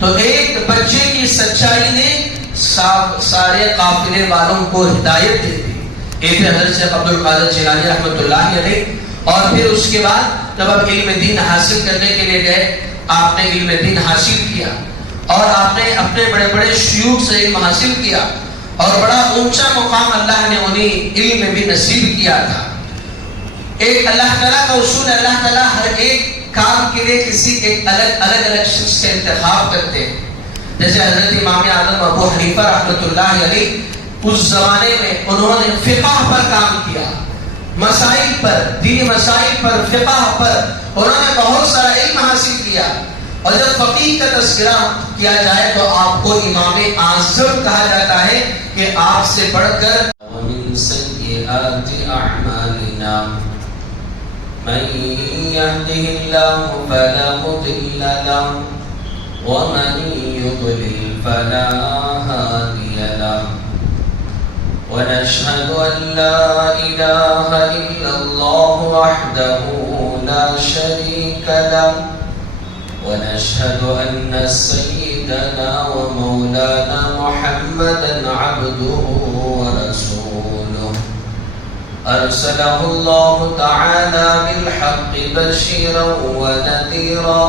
تو ایک بچے کی سچائی نے سارے قافلے والوں کو ہدایت دے دی. ایک حضرت شیخ عبد القادر جیلانی رحمۃ اللہ علیہ. اور پھر اس کے بعد جب آپ علم دین حاصل کرنے کے لیے گئے، آپ نے علم دین حاصل کیا اور آپ نے اپنے بڑے بڑے شیوخ سے علم حاصل کیا اور بڑا اونچا مقام اللہ نے انہیں علم میں بھی نصیب کیا تھا. ایک اللہ تعالیٰ کا اصول، اللہ تعالیٰ ہر ایک کام کے لیے کسی ایک الگ شخص سے انتخاب کرتے ہیں. جیسے حضرت امام اعظم ابو حنیفہ رحمۃ اللہ علیہ، اس زمانے میں انہوں نے فقہ پر کام کیا، مسائل پر، دینی مسائل پر، فقہ پر انہوں نے بہت سارا علم حاصل کیا. اور جب فقیہ کا تذکرہ کیا جائے تو آپ کو امام اعظم کہا جاتا ہے کہ آپ سے بڑھ کر وَمِن سَيِّئَاتِ أَعْمَالِنَا مَن يَهْدِهِ اللَّهُ فَلَا مُضِلَّ لَهُ وَمَن يُضْلِلْ فَلَا هَادِيَ لَهُ وَنَشْهَدُ أَن لَّا إِلَٰهَ إِلَّا اللَّهُ وَحْدَهُ لَا شَرِيكَ لَهُ ونشهد أن سيدنا ومولانا محمدا عبده ورسوله أرسله الله تعالى بالحق بشيرا ونذيرا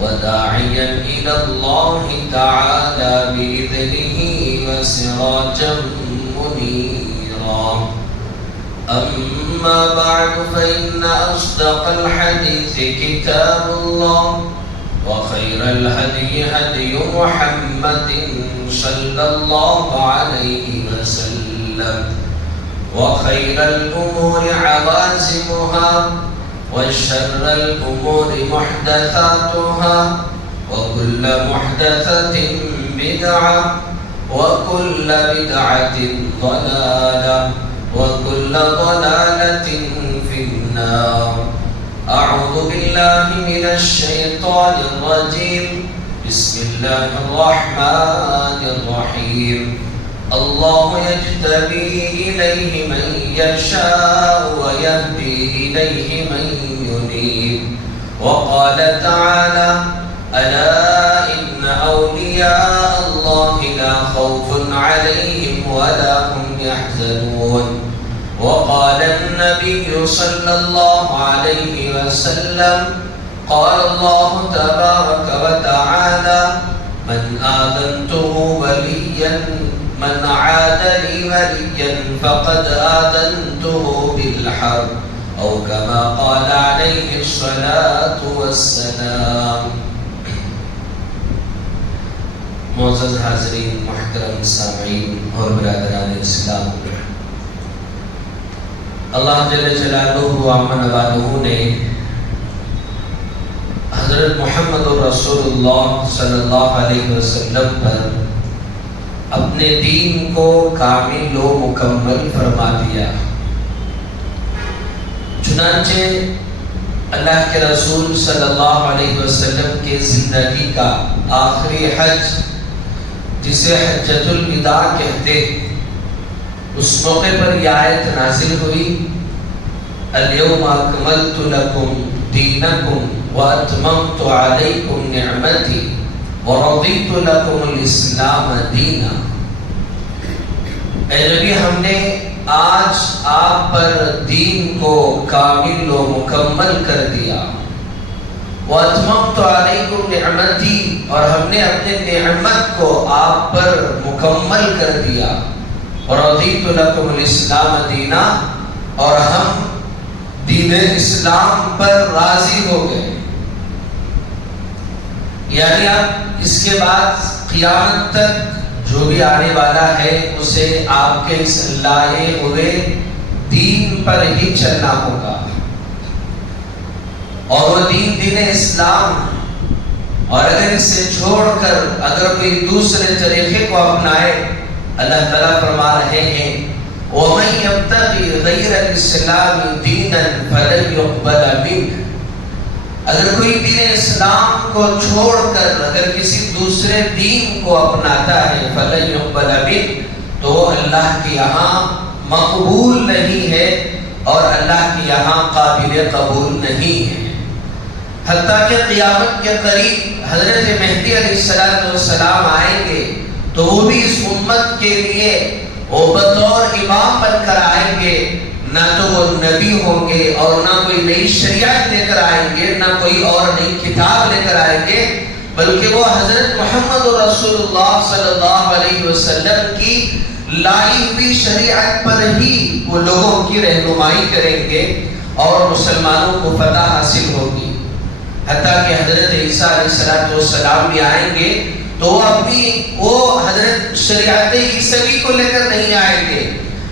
وداعيا إلى الله تعالى بإذنه وسراجا منيرا. أما بعد فإن أصدق الحديث كتاب الله وخير الهدي هدي محمد صلى الله عليه وسلم وخير الأمور عوازمها وشر الأمور محدثاتها وكل محدثة بدعة وكل بدعة ضلالة وكل ضلالة في النار. أعوذ بالله من الشيطان الرجيم. بسم الله الرحمن الرحيم. الله يجتبي إليه من يشاء ويهدي إليه من ينيب. وقال تعالى: ألا إن أولياء الله لا خوف عليهم ولا هم يحزنون. وقال النبي صلى الله عليه وسلم: قال الله تبارك وتعالى: من آذنته وليا من عاد لي وليا فقد آذنته بالحرب أو كما قال عليه الصلاة والسلام. معزز حاضرین، محترم سامعین اور برادران اسلام، اللہ جل جلالہ وعمن والہ نے حضرت محمد رسول اللہ صلی اللہ علیہ وسلم پر اپنے دین کو کامل و مکمل فرما دیا. چنانچہ اللہ کے رسول صلی اللہ علیہ وسلم کے زندگی کا آخری حج، جسے حجۃ الوداع کہتے، اس موقع پر یہ آیت نازل ہوئی: اليوم اکملت لکم دینکم واتممت علیکم نعمتی ورضیت لکم الاسلام دینا. اے نبی، ہم نے آج آپ پر دین کو کامل و مکمل کر دیا. وَأَتْمَمْتُ عَلَيْكُمْ نِعْمَتِي، اور ہم نے اپنے نعمت کو آپ پر مکمل کر دیا. وَرَضِيتُ لَكُمُ الْإِسْلَامَ دِينًا، اور ہم دین اسلام پر راضی ہو گئے. یعنی اب اس کے بعد قیامت تک جو بھی آنے والا ہے اسے آپ کے اس لائے ہوئے دین پر ہی چلنا ہوگا. اور وہ دین اسلام، اور اگر اسے چھوڑ کر اگر کوئی دوسرے طریقے کو اپنائے، اللہ تعالیٰ فرما رہے ہیں: وَمَن يَبْتَغِ غَيْرَ الْإِسْلَامِ دِينًا فَلَن يُقْبَلَ مِنْهُ. اگر کوئی دین اسلام کو چھوڑ کر اگر کسی دوسرے دین کو اپناتا ہے، فَلَن يُقْبَلَ مِنْهُ، تو اللہ کے یہاں مقبول نہیں ہے اور اللہ کے یہاں قابل قبول نہیں ہے. حتیٰ کہ قیامت کے قریب حضرت مہدی علیہ السلام آئیں گے تو وہ بھی اس امت کے لیے وہ بطور امام بن کر آئیں گے. نہ تو وہ نبی ہوں گے اور نہ کوئی نئی شریعت لے کر آئیں گے، نہ کوئی اور نئی کتاب لے کر آئیں گے، بلکہ وہ حضرت محمد رسول اللہ صلی اللہ علیہ وسلم کی لائی ہوئی شریعت پر ہی وہ لوگوں کی رہنمائی کریں گے اور مسلمانوں کو فتح حاصل ہوگی. حتیٰ کہ حضرت عیسیٰ علیہ السلام بھی آئیں گے تو وہ حضرت شریعت عیسوی کو لے کر نہیں آئیں گے،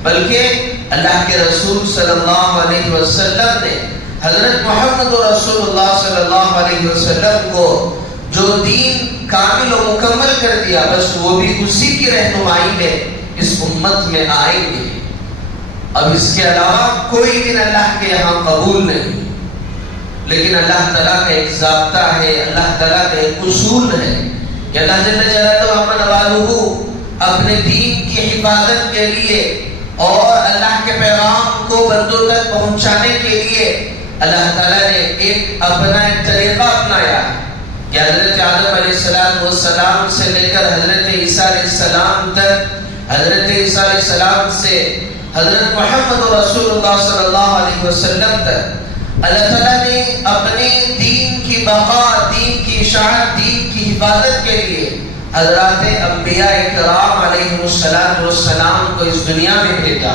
بلکہ اللہ کے رسول صلی اللہ علیہ وسلم نے حضرت محمد رسول اللہ صلی اللہ علیہ وسلم کو جو دین کامل و مکمل کر دیا، بس وہ بھی اسی کی رہنمائی میں اس امت میں آئیں گے. اب اس کے علاوہ کوئی دن اللہ کے یہاں قبول نہیں. لیکن اللہ تعالیٰ کا ایک ضابطہ ہے، اللہ تعالیٰ کا ایک اصول ہے کہ اللہ جل جلالہ اپنے دین کی حفاظت کے لیے اور اللہ کے پیغام کو بندوں تک پہنچانے کے لیے اللہ تعالیٰ نے ایک طریقہ اپنایا کہ حضرت آدم علیہ السلام سے لے کر حضرت عیسیٰ علیہ السلام تک، حضرت عیسیٰ علیہ السلام سے حضرت محمد رسول اللہ صلی اللہ علیہ وسلم تک اللہ تعالیٰ نے اپنے دین کی بقا، دین کی اشاعت، دین کی حفاظت کے لیے حضرات انبیاء کرام علیہ السلام کو اس دنیا میں بھیجا،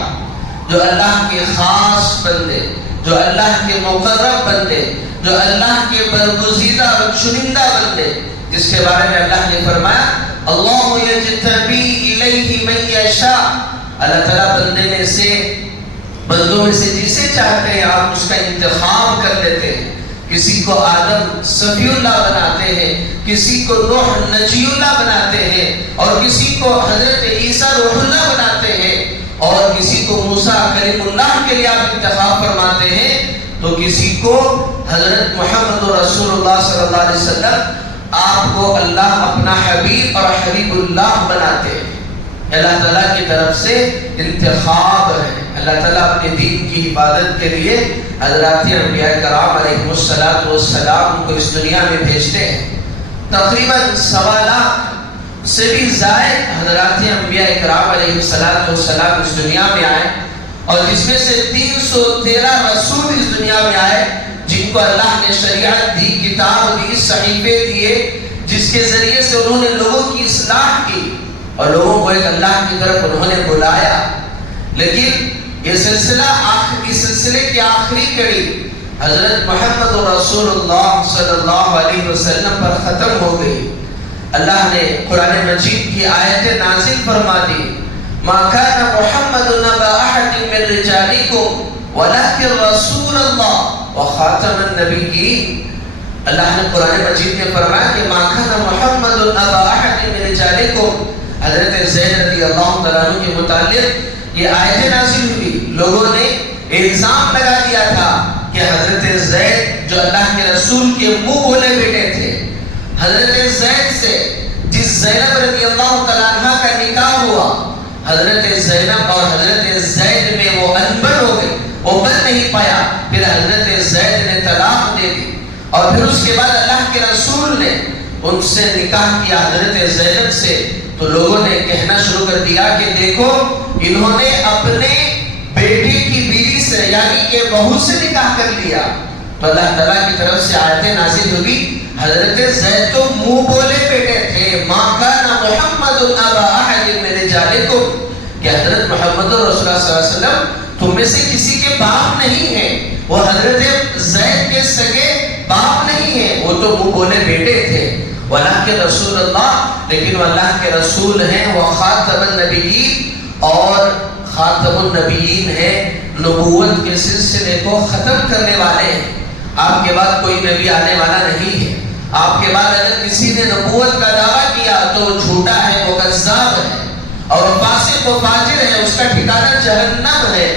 جو اللہ کے خاص بندے، جو اللہ کے مقرب بندے، جو اللہ کے برگزیدہ اور چنندہ بندے، جس کے بارے میں اللہ نے فرمایا اللہ یجتبی الیہ من یشاء. اللہ تعالیٰ بندوں میں سے جسے چاہتے ہیں آپ اس کا انتخاب کر لیتے ہیں. کسی کو آدم صفی اللہ بناتے ہیں، کسی کو نوح نجی اللہ بناتے ہیں، اور کسی کو حضرت عیسیٰ روح اللہ بناتے ہیں، اور کسی کو موسیٰ کلیم اللہ کے لیے آپ انتخاب فرماتے ہیں، تو کسی کو حضرت محمد رسول اللہ صلی اللہ علیہ وسلم آپ کو اللہ اپنا حبیب اور حبیب اللہ بناتے ہیں. اللہ تعالیٰ کی طرف سے انتخاب ہے. اللہ تعالیٰ اپنے دین کی حفاظت کے لیے حضرات انبیاء کرام علیہ السلام کو اس دنیا میں بھیجتے ہیں. تقریباً 1.25 لاکھ سے بھی زائد حضرات انبیاء کرام علیہ السلام اس دنیا میں آئے، اور جس میں سے 313 رسول اس دنیا میں آئے جن کو اللہ نے شریعت دی، کتاب دی، صحیفے دیے، جس کے ذریعے سے انہوں نے لوگوں کی اصلاح کی اور لوگوں کو ایک اللہ کی طرف انہوں نے بلایا. لیکن یہ سلسلے کی آخری کڑی حضرت محمد رسول اللہ صلی اللہ علیہ وسلم پر ختم ہو گئی. اللہ نے قرآن مجید کی آیت نازل فرما دی ما كان محمد نبا احد من رجالكم ولكن رسول اللہ وخاتم النبیین. اللہ نے قرآن مجید میں فرمایا کہ ما كان محمد نبا احد من رجالكم. حضرت زید رضی اللہ تعالیٰ عنہ کے متعلق یہ آیت نازل ہوئی. لوگوں نے الزام لگا دیا تھا کہ حضرت زید جو اللہ کے رسول کے منہ بولے بیٹے تھے، حضرت زید سے جس زینب رضی اللہ تعالیٰ عنہ کا نکاح ہوا، حضرت زینب اور حضرت زید میں وہ انبر ہو گئی، وہ بن نہیں پایا. پھر حضرت زید نے طلاق دے دی، اور پھر اس کے بعد اللہ کے رسول نے ان سے نکاح کیا حضرت زینب سے. تو لوگوں نے کہنا شروع کر دیا کہ دیکھو انہوں نے اپنے بیٹے کی بیوی سے یعنی کہ بہو سے نکاح کر لیا. تو اللہ تعالیٰ کی طرف سے آیتیں نازل ہوئی حضرت زید تو منہ بولے بیٹے تھے ما کان محمد ابا احد من رجالکم، کہ حضرت محمد رسول اللہ صلی اللہ علیہ وسلم تم میں سے کسی کے باپ نہیں ہیں. وہ حضرت زید کے سگے باپ نہیں ہیں، وہ تو منہ بولے بیٹے تھے. وَلَكِنْ رسول اللہ، لیکن وہ اللہ کے رسول ہیں. وہ خاتم النبیین، اور خاتم النبیین ہے، نبوت کے سلسلے کو ختم کرنے والے ہیں. آپ کے بعد کوئی نبی آنے والا نہیں ہے. آپ کے بعد اگر کسی نے نبوت کا دعویٰ کیا تو جھوٹا ہے، وہ کذاب ہے اور فاسق و فاجر ہے، اس کا ٹھکانہ جہنم ہے.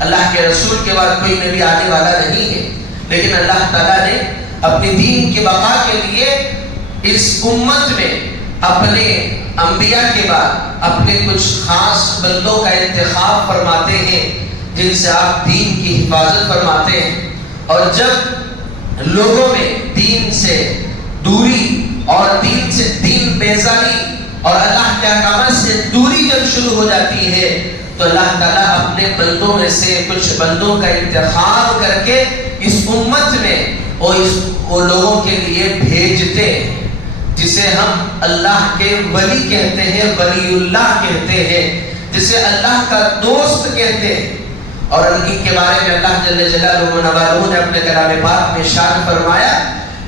اللہ کے رسول کے بعد کوئی نبی آنے والا نہیں ہے. لیکن اللہ تعالیٰ نے اپنی دین کی بقا کے لیے اس امت میں اپنے انبیاء کے بعد اپنے کچھ خاص بندوں کا انتخاب فرماتے ہیں جن سے آپ دین کی حفاظت فرماتے ہیں. اور جب لوگوں میں دین سے دوری اور دین بیزاری اور اللہ کے احکامات سے دوری جب شروع ہو جاتی ہے تو اللہ تعالیٰ اپنے بندوں میں سے کچھ بندوں کا انتخاب کر کے اس امت میں وہ لوگوں کے لیے بھیجتے ہیں جسے ہم اللہ کے ولی کہتے ہیں، ولی اللہ کہتے ہیں، جسے اللہ کا دوست کہتے ہیں۔ اور ان کے بارے میں اللہ جل جلالہ و نوالہ نے اپنے کلام پاک میں ارشاد فرمایا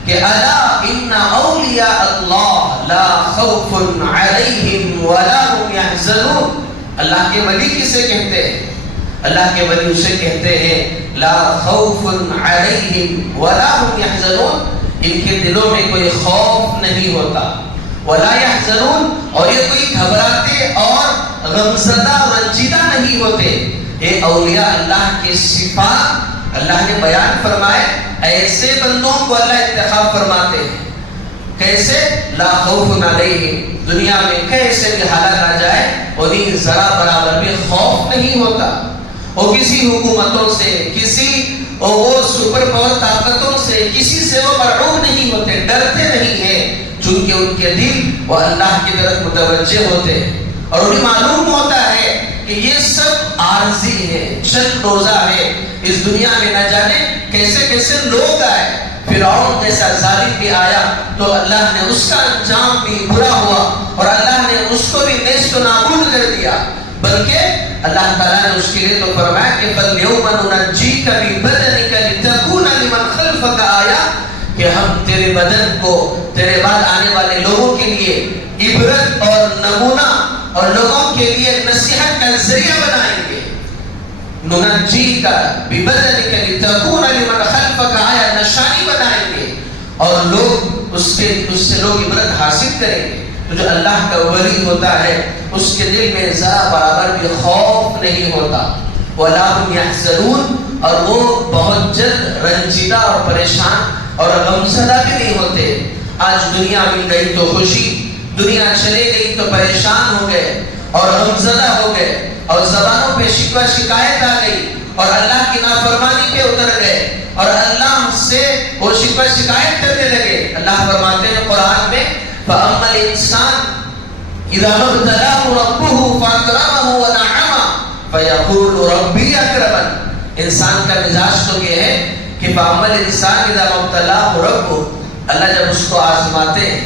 کہ الا ان اولیاء اللہ لا خوف علیہم ولا هم يحزنون۔ اللہ کے ولی کسے کہتے ہیں؟ اللہ کے ولی اسے کہتے ہیں لا خوف علیہم ولا هم يحزنون، ان کے دلوں میں کوئی خوف نہیں ہوتا، ولا يحزنون، اور یہ کوئی گھبراتے اور غمزدہ رنجیدہ نہیں ہوتے۔ یہ اولیاء اللہ کے صفات اللہ نے بیان فرمائے، ایسے بندوں کو اللہ انتخاب فرماتے ہیں۔ کیسے؟ لا خوف علیہم، دنیا میں کیسے بھی حالت آ جائے انہیں ذرا برابر بھی خوف نہیں ہوتا، وہ کسی حکومتوں سے، کسی وہ سپر پاور طاقتوں سے، کسی سے وہ مرعوب نہیں ہوتے، ڈرتے نہیں ہیں، چونکہ ان کے دل وہ اللہ کی طرف متوجہ ہوتے ہیں اور انہیں معلوم ہوتا ہے کہ یہ سب عارضی ہے، چند روزہ ہے، اس دنیا میں نہ جانے کیسے کیسے لوگ آئے۔ فرعون جیسا ظالم بھی آیا تو اللہ نے اس کا انجام بھی برا ہوا اور اللہ نے اس کو بھی نیست و نابود کر دیا، بلکہ اللہ تعالیٰ نے اس کے لیے تو فرمایا کہ فَالْيَوْمَ نُنَجِّيكَ بِبَدَنِكَ لِتَكُونَ لِمَنْ خَلْفَكَ آیَةً، کہ ہم تیرے بدن کو تیرے بعد آنے والے لوگوں کے لیے عبرت اور نمونہ اور لوگوں کے لیے نصیحت کا ذریعہ بنائیں گے۔ نُنَجِّيكَ بِبَدَنِكَ لِتَكُونَ لِمَنْ خَلْفَكَ آیَةً، نشانی بنائیں گے اور لوگ اس سے لوگ عبرت حاصل کریں گے۔ تو جو اللہ کا ولی ہوتا ہے اس کے دل میں ذرا برابر بھی خوف نہیں ہوتا، وَلَا هُمْ يَحْزَنُونَ، اور وہ بہت جلد رنجیدہ اور پریشان اور غمزدہ بھی نہیں ہوتے۔ آج دنیا مل گئی تو خوشی، دنیا چلے گئی تو پریشان ہو گئے اور غمزدہ ہو گئے اور زبانوں پہ شکوہ شکایت آ گئی اور اللہ کی نافرمانی پہ اتر گئے اور اللہ سے وہ شکوہ شکایت کرنے لگے۔ اللہ فرماتے ہیں قرآن میں فَأَمَّا الْإِنسَانُ إِذَا مَا ابْتَلَاهُ رَبُّهُ فَأَكْرَمَهُ وَنَعَّمَهُ فَيَقُولُ رَبِّي أَكْرَمَنِ۔ انسان کا مزاج تو یہ ہے کہ فَأَمَّا الْإِنسَانُ إِذَا مَا ابْتَلَاهُ رَبُّهُ، اللہ جب اس کو آزماتے ہیں،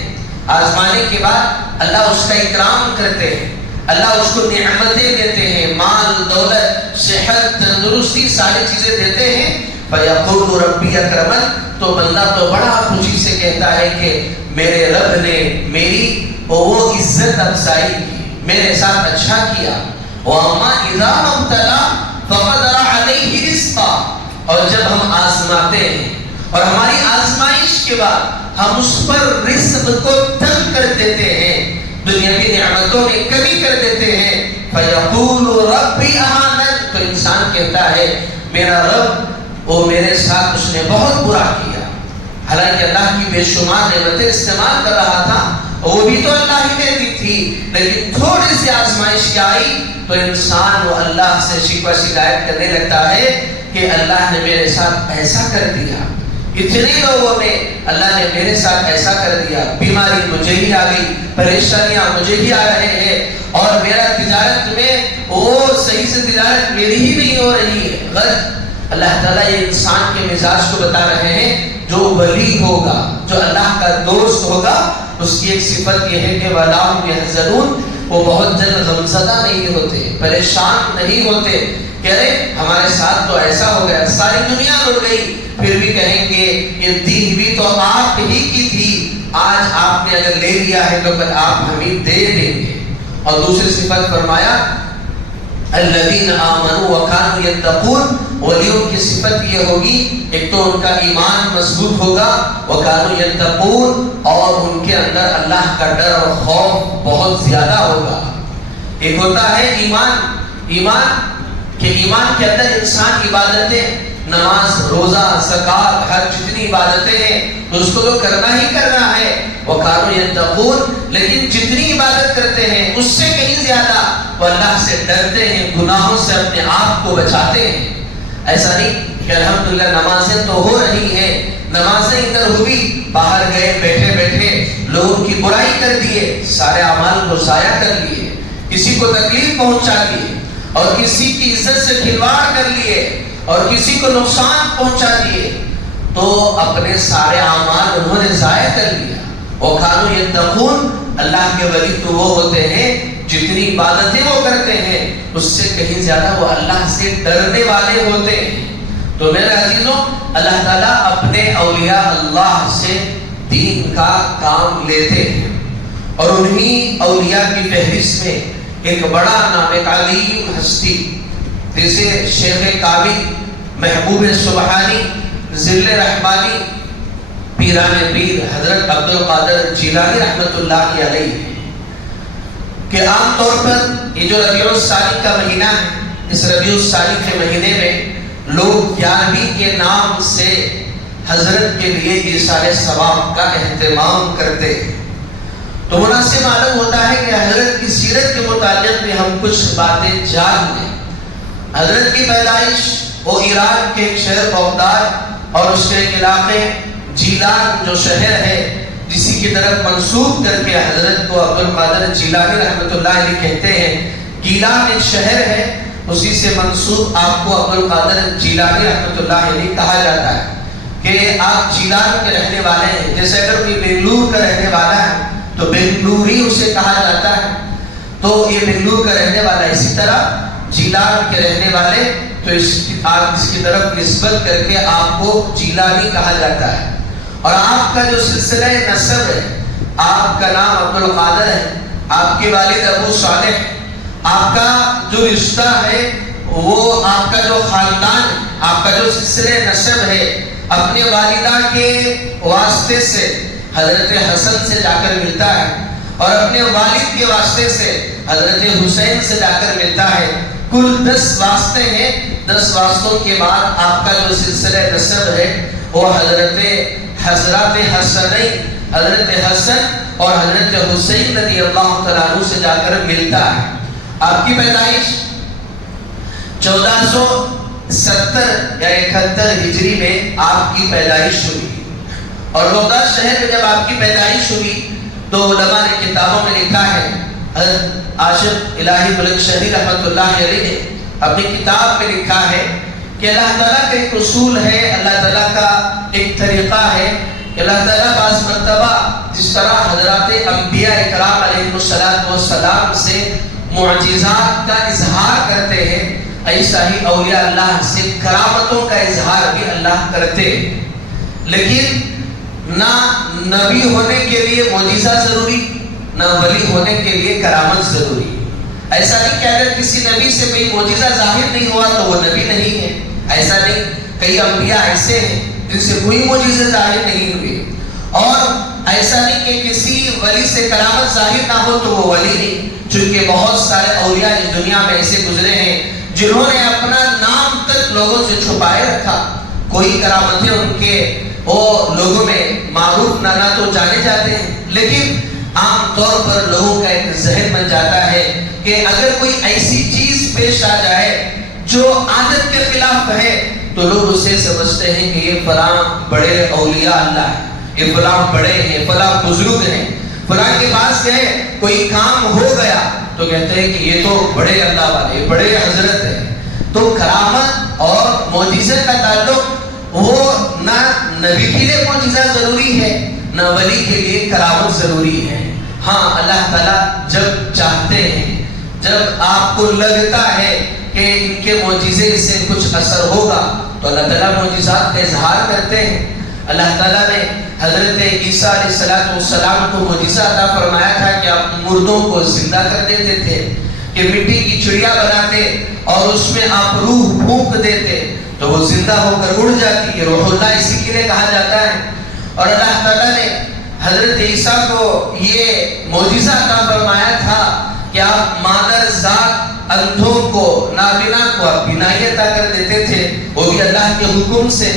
آزمانے کے بعد اللہ اس کا اکرام کرتے ہیں، اللہ اس کو نعمتیں دیتے ہیں، مال دولت صحت تندرستی ساری چیزیں دیتے ہیں، فَيَقُولُ رَبِّي أَكْرَمَنِ، تو بندہ تو بڑا خوشی سے کہتا ہے کہ میرے رب نے میری وہ عزت افزائی کی، میرے ساتھ اچھا کیا۔ وَأَمَّا إِذَا مَا ابْتَلَاهُ فَقَدَرَ عَلَيْهِ رِزْقَهُ، اور جب ہم آزماتے ہیں اور ہماری آزمائش کے بعد ہم اس پر رزق کو تنگ کر دیتے ہیں، دنیاوی نعمتوں میں کمی کر دیتے ہیں، فَيَقُولُ رَبِّي أَهَانَنِ، تو انسان کہتا ہے میرا رب وہ میرے ساتھ اس نے بہت برا کیا۔ حالانکہ اللہ کی بے شمار نعمتیں استعمال کر رہا تھا، وہ بھی تو اللہ ہی نے دی تھی، لیکن تھوڑی سی آزمائش کیا آئی تو انسان وہ اللہ سے شکوہ شکایت کرنے لگتا ہے کہ اللہ نے میرے ساتھ ایسا کر دیا، اتنے لوگوں نے اللہ نے میرے ساتھ ایسا کر دیا، بیماری مجھے ہی آ گئی، پریشانیاں مجھے ہی آ رہے ہیں اور میرا تجارت میں وہ صحیح سے تجارت میری ہی نہیں ہو رہی ہے، غلط۔ اللہ تعالیٰ یہ انسان کے مزاج کو بتا رہے ہیں، جو ولی ہوگا، جو اللہ کا دوست ہوگا، اس کی ایک صفت یہ ہے کہ وَلَا هُمْ يَحْزَنُونَ، وہ بہت جلد غمزدہ نہیں ہوتے، پریشان نہیں ہوتے کہ ارے ہمارے ساتھ تو ایسا ہو گیا، ساری دنیا لڑ گئی، پھر بھی کہیں گے یہ دی ہوئی تو آپ ہی کی تھی، آج آپ نے اگر لے لیا ہے تو پھر آپ ہمیں دے دیں گے۔ اور دوسری صفت فرمایا الذین آمنوا وکانوا یتقون، ولیوں کی صفت یہ ہوگی ایک تو ان کا ایمان مضبوط ہوگا، وکانوا یتقون، اور ان کے اندر اللہ کا ڈر اور خوف بہت زیادہ ہوگا۔ ایک ہوتا ہے ایمان کہ ایمان کے اندر انسان عبادتیں، نماز روزہ زکوٰۃ حج جتنی عبادتیں ہیں اس کو تو کرنا ہی کرنا ہے، وَكَانُوا يَتَّقُونَ، لیکن جتنی عبادت کرتے ہیں اس سے کہیں زیادہ وہ اللہ سے ڈرتے ہیں، گناہوں سے اپنے آپ کو بچاتے ہیں۔ ایسا نہیں کہ الحمدللہ نمازیں تو ہو رہی ہیں نمازیں ادھر ہوئی، باہر گئے، بیٹھے بیٹھے لوگوں کی برائی کر دیے، سارے اعمال کو ضائع کر لیے، کسی کو تکلیف پہنچا دیے، اور کسی کی عزت سے کھلواڑ کر لیے، اور کسی کو نقصان پہنچا دیے، تو اپنے سارے اعمال انہوں نے ضائع کر لیا۔ وَكَانُوا يَتَّقُونَ، اللہ کے ولی تو وہ ہوتے ہیں جتنی عبادتیں وہ کرتے ہیں اس سے کہیں زیادہ وہ اللہ سے ڈرنے والے ہوتے ہیں۔ تو میرے عزیزوں، اللہ تعالیٰ اپنے اولیاء اللہ سے دین کا کام لیتے ہیں، اور انہی اولیاء کی فہرست میں ایک بڑا نام، ایک عظیم ہستی جیسے شیخ کامل، محبوب سبحانی، ذل رحمانی، پیران پیر حضرت عبد القادر جیلانی رحمت اللہ علیہ، کہ عام طور پر یہ جو ربیع الثانی کا مہینہ ہے، اس ربیع الثانی کے مہینے میں لوگ 11ویں کے نام سے حضرت کے لیے ایصال ثواب کا اہتمام کرتے ہیں۔ تو مناسب معلوم ہوتا ہے کہ حضرت کی سیرت کے متعلق بھی ہم کچھ باتیں جان لیں۔ حضرت کی پیدائش وہ عراق کے ایک شہر بغداد اور اس کے ایک علاقے جیلان جو شہر ہے جسی کی طرف منسوب کر کے حضرت کو عبد القادر جیلانی رحمت اللہ علیہ کہتے ہیں، گیلان ایک شہر ہے، اسی سے منسوب آپ کو عبد القادر جیلانی رحمت اللہ علیہ کہا جاتا ہے کہ آپ جیلان کے رہنے والے ہیں۔ جیسے اگر کوئی بنگلور کا رہنے والا ہے تو بنگلوری اسے کہا جاتا ہے، تو یہ بنگلور کا رہنے والا، اسی طرح جیلان کے رہنے والے، تو آپ اس کی طرف نسبت کر کے آپ کو جیلانی کہا جاتا ہے۔ اور آپ کا جو سلسلہ نسب ہے، آپ کا نام عبد القادر ہے، آپ کے والد ابو صالح، آپ کا جو رشتہ ہے وہ آپ کا جو خاندان، آپ کا جو سلسلہ نسب ہے، اپنے والدہ کے واسطے سے حضرت حسن سے جا کر ملتا ہے، اور اپنے والد کے واسطے سے حضرت حسین سے جا کر ملتا ہے۔ کل 10 واسطے ہیں، 10 واسطوں کے بعد آپ کا جو سلسلہ نسب ہے وہ حضرت حسنین، حضرت حسن اور حضرت حسین رضی اللہ تعالیٰ عنہ سے جا کر ملتا ہے۔ آپ کی پیدائش 1470 یا 71 ہجری میں آپ کی پیدائش ہوئی، اور بغداد شہر میں جب آپ کی پیدائش ہوئی تو علماء نے کتابوں میں لکھا ہے، حضرت عاشق الہی بلند شہری رحمت اللہ علیہ نے اپنی کتاب میں لکھا ہے کہ اللہ تعالیٰ کا ایک اصول ہے، اللہ تعالیٰ کا ایک طریقہ ہے کہ اللہ تعالیٰ بعض مرتبہ جس طرح حضرات انبیاء اکرام علیہ السلام سے معجزات کا اظہار کرتے ہیں، ایسا ہی اولیاء اللہ سے کرامتوں کا اظہار بھی اللہ کرتے ہیں۔ لیکن نہ نبی ہونے کے لیے معجزہ ضروری، نہ ولی ہونے کے لیے کرامت ضروری۔ ایسا نہیں کہ اگر کسی نبی سے کوئی معجزہ ظاہر نہیں ہوا تو وہ نبی نہیں ہے، ایسا نہیں۔ کئی انبیاء ایسے ہیں جن سے کوئی معجزہ ظاہر نہیں ہوئے، اور ایسا نہیں کہ کسی ولی سے کرامت ظاہر نہ ہو تو وہ ولی نہیں، چونکہ بہت سارے اولیاء اس دنیا میں ایسے گزرے ہیں جنہوں نے اپنا نام تک لوگوں سے چھپائے رکھا، کوئی کرامتیں ان کے وہ لوگوں میں معروف نہ تو جانے جاتے ہیں، لیکن عام طور پر لوگوں کا ایک ذہن بن جاتا ہے کہ اگر کوئی ایسی چیز پیش آ جائے جو عادت کے خلاف ہے تو لوگ اسے سمجھتے ہیں کہ یہ فلاں بڑے اولیاء اللہ ہیں، یہ فلاں بڑے ہیں، فلاں بزرگ ہیں، فلاں کے پاس گئے کوئی کام ہو گیا تو کہتے ہیں کہ یہ تو بڑے اللہ والے، بڑے حضرت ہیں۔ تو کرامت اور معجزے کا تعلق وہ نہ نبی کے لیے معجزہ ضروری ہے نہ ولی کے لیے کرامت ضروری ہے۔ ہاں اللہ تعالیٰ جب چاہتے ہیں، جب آپ کو لگتا ہے کہ ان کے معجزے سے کچھ اثر ہوگا تو اللہ تعالیٰ معجزات کا اظہار کرتے ہیں۔ اللہ تعالیٰ نے حضرت عیسیٰ علیہ السلام کو معجزہ عطا فرمایا تھا کہ آپ مردوں کو زندہ کر دیتے تھے، کہ مٹی کی چڑیا بناتے اور اس میں آپ روح پھونک دیتے تو وہ زندہ ہو کر اڑ جاتی ہے، روح اللہ اسی کے لیے کہا جاتا ہے۔ اور اللہ تعالیٰ نے حضرت عیسیٰ کو یہ معجزہ عطا فرمایا تھا کہ آپ مادر ذات اندھوں کو، نابینا کو آپ بینائی عطا کر دیتے تھے، وہ بھی اللہ کے حکم سے۔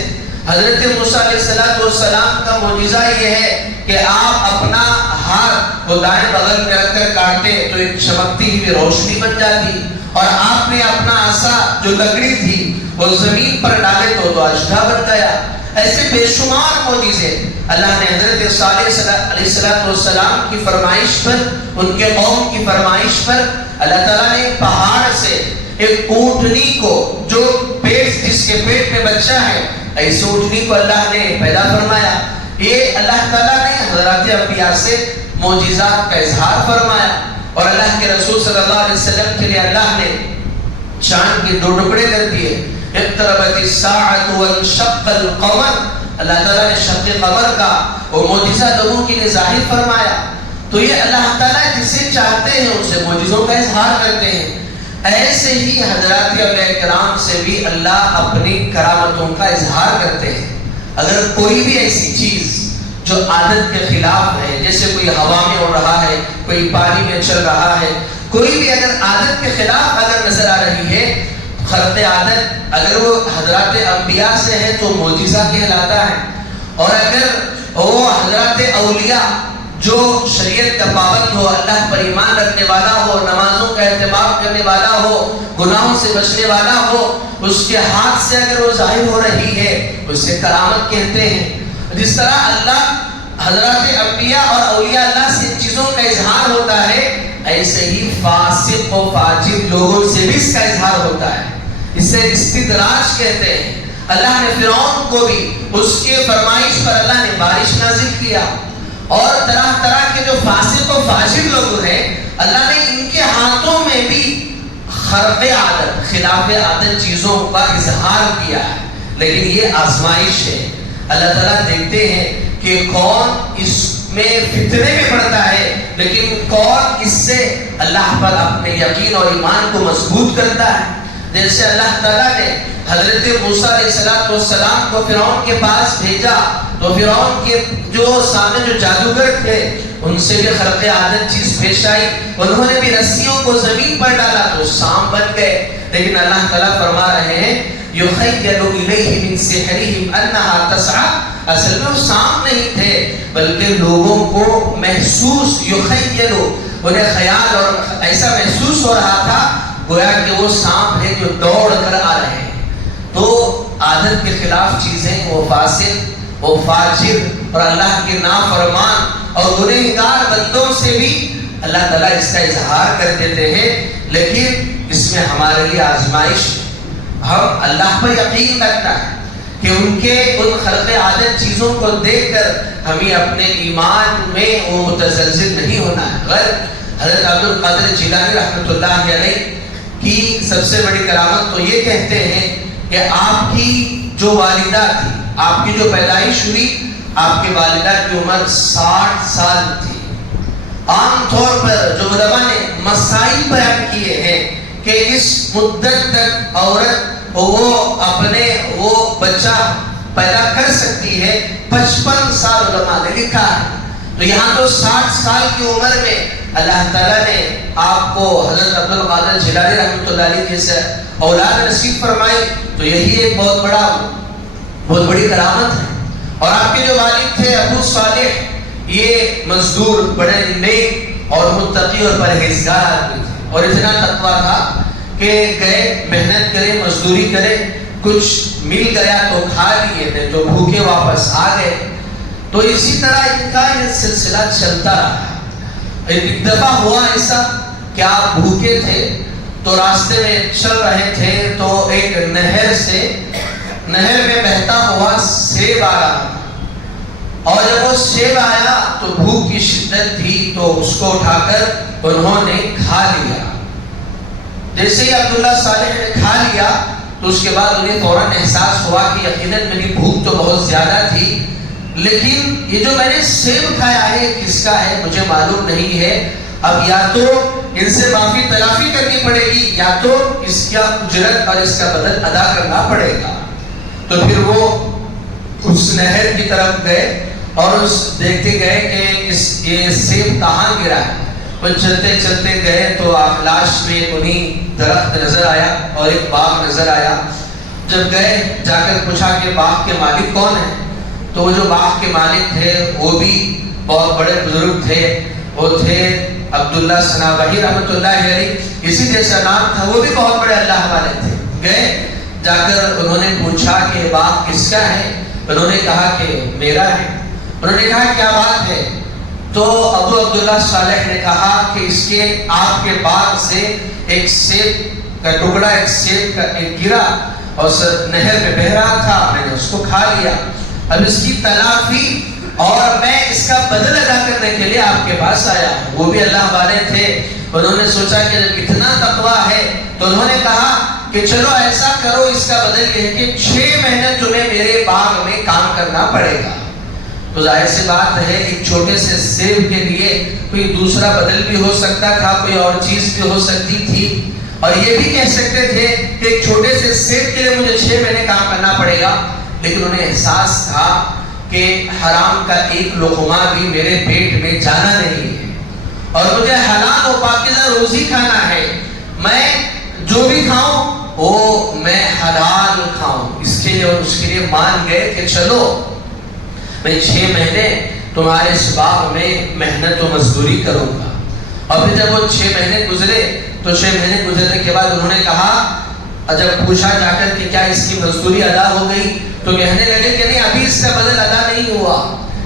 حضرت موسیٰ علیہ السلام کا معجزہ یہ ہے کہ آپ اپنا ہاتھ وہ دائیں بغل میں رکھ کر کاٹتے تو ایک چمکتی ہوئی روشنی بن جاتی، اور آپ نے اپنا عصا جو لکڑی تھی وہ زمین پر ڈالے تو اژدھا بن گیا۔ ایسے بے شمار معجزے اللہ نے حضرت صالح علیہ السلام کی فرمائش پر، ان کے قوم کی فرمائش پر اللہ تعالیٰ نے پہاڑ سے ایک اونٹنی کو، جو پیٹ، جس کے پیٹ میں بچہ ہے، ایسے اونٹنی کو اللہ نے پیدا فرمایا۔ یہ اللہ تعالیٰ نے حضرات انبیاء سے معجزات کا اظہار فرمایا، اور اللہ کے رسول صلی اللہ علیہ وسلم کے لیے اللہ نے چاند کے 2 ٹکڑے کر دیے۔ اقتربت الساعة وانشق القمر، اللہ تعالیٰ نے شق قمر کا وہ معجزہ لوگوں کے لیے ظاہر فرمایا۔ تو یہ اللہ تعالیٰ جسے چاہتے ہیں ان سے معجزوں کا اظہار کرتے ہیں۔ ایسے ہی حضرات اولیاء کرام سے بھی اللہ اپنی کرامتوں کا اظہار کرتے ہیں۔ اگر کوئی بھی ایسی چیز جو عادت کے خلاف ہے، جیسے کوئی ہوا میں اڑ رہا ہے، کوئی پانی میں چل رہا ہے، کوئی بھی اگر عادت کے خلاف اگر نظر آ رہی ہے، خرق عادت، اگر وہ حضرات انبیاء سے ہے تو معجزہ کہلاتا ہے۔ اور اگر وہ حضرات اولیاء جو شریعت کا پابند ہو، اللہ پر ایمان رکھنے والا ہو، نمازوں کا اہتمام کرنے والا ہو، گناہوں سے بچنے والا ہو، اس کے ہاتھ سے اگر وہ ظاہر ہو رہی ہے، اسے کرامت کہتے ہیں۔ جس طرح اللہ حضرات انبیاء اور اولیاء اللہ سے ان چیزوں کا اظہار ہوتا ہے، ایسے ہی فاسق و فاجر لوگوں سے بھی اس کا اظہار ہوتا ہے۔ اسے استدراج کہتے ہیں۔ اللہ نے فرعون کو بھی اس کے فرمائش پر اللہ نے بارش نازل کیا، اور طرح طرح کے جو فاسق و فاجر لوگ ہیں، اللہ نے ان کے ہاتھوں میں بھی خرق عادت، خلاف عادت چیزوں کا اظہار کیا ہے۔ لیکن یہ آزمائش ہے۔ اللہ تعالیٰ دیکھتے ہیں کہ کون اس میں فتنے میں پڑتا ہے، لیکن کون اس سے اللہ پر اپنے یقین اور ایمان کو مضبوط کرتا ہے۔ جیسے اللہ تعالیٰ نے حضرت موسیٰ علیہ السلام کو فرعون کے پاس بھیجا، تو فرعون کے جو سامنے جو جادوگر تھے ان سے بھی خرق عادت چیز پیش آئی، انہوں نے بھی رسیوں کو زمین پر ڈالا تو سانپ بن گئے۔ لیکن اللہ تعالیٰ فرما رہے ہیں یُخَيَّلُ إِلَيْهِ مِن سِحْرِهِمْ أَنَّهَا تَسْعَىٰ، اصل میں وہ سانپ نہیں تھے بلکہ لوگوں کو محسوس، یُخَيَّلُ، انہیں خیال اور ایسا محسوس ہو رہا تھا گویا کہ وہ سانپ ہے جو دوڑ کر آ رہے ہیں۔ تو عادت کے خلاف چیزیں، وہ فاسق، وہ فاجر اور اللہ کے نافرمان اور گنہگار بندوں سے بھی اللہ تعالیٰ اس کا اظہار کر دیتے ہیں۔ لیکن اس میں ہمارے لیے آزمائش ہے۔ ہم اللہ پر یقین رکھنا ہے کہ ان کے ان خرق عادت چیزوں کو دیکھ کر ہمیں اپنے ایمان میں وہ متزلزل نہیں ہونا ہے۔ حضرت عبد القادر جیلانی رحمۃ اللہ علیہ کی سب سے بڑی کرامت تو یہ کہتے ہیں کہ آپ کی جو والدہ تھی، آپ کی جو پیدائش ہوئی، آپ کے والدہ کی عمر 60 سال تھی۔ عام طور پر جو علماء نے مسائل بیان کیے ہیں کہ اس مدت تک عورت وہ اپنے وہ بچہ پیدا کر سکتی ہے، 55 سال علماء نے لکھا ہے۔ تو یہاں تو 60 سال کی عمر میں اللہ تعالیٰ نے آپ کو حضرت عبد القادر جیلانی رحمۃ اللہ علیہ جیسے اولاد نصیب فرمائی، تو یہی ایک بہت بڑی کرامت ہے۔ اور آپ کے جو والد تھے ابو صالح، یہ مزدور، بڑے نیک اور متقی اور پرہیزگار آدمی تھے، اور اتنا تقویٰ تھا کہ گئے محنت کرے، مزدوری کرے، کچھ مل گیا تو کھا لیے، نہیں تو بھوکے واپس آ گئے۔ تو اسی طرح ان کا یہ سلسلہ چلتا رہا۔ ایک دفعہ ہوا ایسا کہ آپ بھوکے تھے تو راستے میں چل رہے تھے تو ایک نہر میں بہتا ہوا سیب آ رہا، اور جب وہ سیب آیا تو بھوک کی شدت تھی تو اس کو اٹھا کر انہوں نے کھا لیا۔ جیسے ہی عبداللہ صالح نے کھا لیا تو اس کے بعد انہیں فوراً احساس ہوا کہ یقیناً میری بھوک تو بہت زیادہ تھی، لیکن یہ جو میں نے سیب کھایا ہے کس کا ہے مجھے معلوم نہیں ہے۔ اب یا تو ان سے معافی تلافی کرنی پڑے گی، یا تو اس کا اجرت اور اس کا بدل ادا کرنا پڑے گا۔ تو پھر وہ اس نہر کی طرف گئے اور اس دیکھتے گئے کہ یہ سیب کہاں گرا ہے۔ وہ چلتے چلتے گئے تو آخلاش میں انہیں درخت نظر آیا اور ایک باغ نظر آیا۔ جب گئے جا کر پوچھا کہ باغ کے مالک کون ہیں، تو وہ جو باغ کے مالک تھے وہ بھی بہت بڑے بزرگ تھے، وہ تھے عبداللہ سنابحی رحمۃ اللہ علیہ، اسی جیسا نام تھا، وہ بھی بہت بڑے اللہ والے تھے۔ گئے جا کر انہوں نے پوچھا کہ باغ کس کا ہے، انہوں نے کہا کہ میرا ہے۔ انہوں نے کہا کیا بات ہے؟ تو ابو عبداللہ صالح نے کہا کہ اس کے آپ کے باغ سے ایک سیب کا ٹکڑا، ایک سیب کا ایک گرا اور نہر میں بہہ رہا تھا، میں نے اس کو کھا لیا۔ اب اس کی تلافی اور میں اس کا بدل ادا کرنے کے لیے آپ کے پاس آیا ہوں۔ وہ بھی اللہ والے تھے، انہوں نے سوچا کہ جب اتنا تقویٰ ہے تو انہوں نے کہا کہ چلو ایسا کرو، اس کا بدل یہ ہے کہ 6 مہینے تمہیں میرے باغ میں کام کرنا پڑے گا۔ تو ظاہر سی بات ہے ایک چھوٹے سے سیب کے لیے کوئی دوسرا بدل بھی ہو سکتا تھا، کوئی اور چیز بھی ہو سکتی تھی، اور یہ بھی کہہ سکتے تھے کہ ایک چھوٹے سے سیب کے لیے مجھے 6 مہینے کام کرنا پڑے گا، لیکن انہیں احساس تھا کہ حرام کا ایک لقمہ بھی میرے پیٹ میں جانا نہیں ہے اور مجھے حلال و پاکیزہ روزی کھانا ہے۔ میں جو بھی کھاؤں وہ میں حلال کھاؤں، اس کے لیے مان گئے کہ چلو میں 6 مہینے تمہارے اس باغ میں محنت و مزدوری کروں گا۔ اور پھر جب وہ 6 مہینے گزرے تو 6 مہینے گزرنے کے بعد انہوں نے کہا، جب پوچھا جا کر کہ کیا اس کی مزدوری ادا ہو گئی تو کہنے لگے کہ نہیں، ابھی اس کا بدل ادا نہیں ہوا،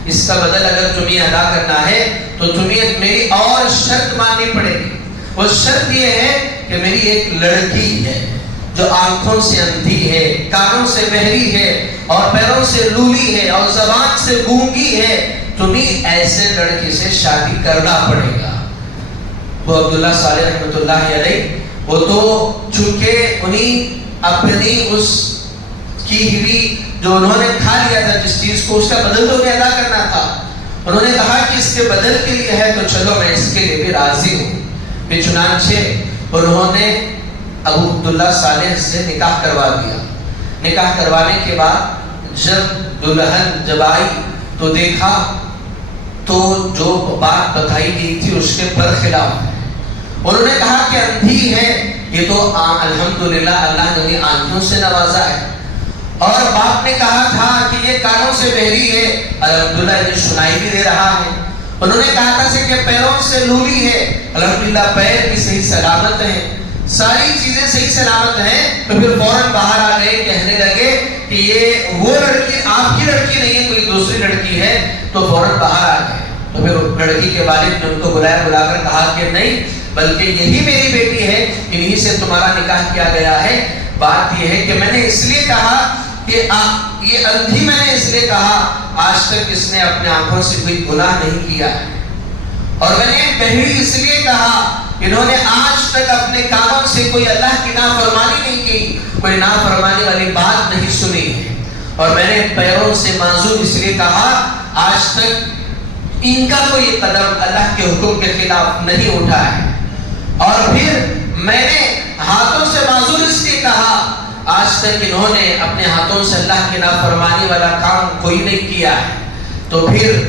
اس کا بدل اگر تمہیں ادا کرنا ہے تو تمہیں میری اور شرط ماننی پڑے گی۔ وہ شرط یہ ہے کہ میری ایک لڑکی ہے جو آنکھوں سے اندھی ہے، کانوں سے بہری ہے اور پیروں سے لولی ہے اور زبان سے گونگی ہے، تمہیں ایسے لڑکی سے شادی کرنا پڑے گا۔ وہ عبداللہ صالح رحمۃ اللہ علیہ، وہ تو چونکہ انہیں اپنی اس کی ہوئی جو انہوں نے کھا لیا تھا جس چیز کو، اس کا بدل تو انہیں ادا کرنا تھا۔ انہوں نے کہا کہ اس کے بدل کے لیے ہے تو چلو میں اس کے لیے بھی راضی ہوں۔ پھر چنانچہ انہوں نے ابو عبداللہ صالح سے نکاح کروا دیا۔ نکاح کروانے کے بعد جب دلہن جب آئی تو دیکھا تو جو بات بتائی گئی تھی اس کے برخلاف ہے۔ انہوں نے کہا کہ اندھی ہے، یہ تو الحمدللہ اللہ نے آنکھوں سے نوازا ہے، اور باپ نے کہا تھا کہ یہ کانوں سے بہری ہے، الحمدللہ یہ سنائی بھی دے رہا ہے۔ انہوں نے کہا تھا کہ پیروں سے لولی ہے، الحمدللہ پیر بھی صحیح سلامت ہیں، ساری چیزیں صحیح سلامت ہیں۔ تو پھر فوراً باہر آ گئے، کہنے لگے کہ یہ وہ لڑکی آپ کی لڑکی نہیں ہے، کوئی دوسری لڑکی ہے۔ تو فوراً باہر آ گئے۔ تو پھر لڑکی کے والد نے ان کو بلایا، بلا کر کہا کہ نہیں، بلکہ یہی میری بیٹی ہے، انہی سے تمہارا نکاح کیا گیا ہے۔ بات یہ ہے کہ میں نے اس لیے کہا کہ یہ اندھی، میں نے اس لیے کہا آج تک اس نے اپنے آنکھوں سے کوئی گناہ نہیں کیا ہے، اور میں نے بہری اس لیے کہا انہوں نے آج تک اپنے کانوں سے کوئی اللہ کی نافرمانی نہیں کی، کوئی نافرمانی والی بات نہیں سنی ہے، اور میں نے پیروں سے معذور اس لیے کہا آج تک ان کا کوئی قدم اللہ کے حکم کے خلاف نہیں اٹھا ہے، اور پھر میں نے ہاتھوں سے معذور اس لیے کہا آج تک انہوں نے اپنے ہاتھوں سے اللہ کی نافرمانی والا کام کوئی نہیں کیا ہے۔ تو پھر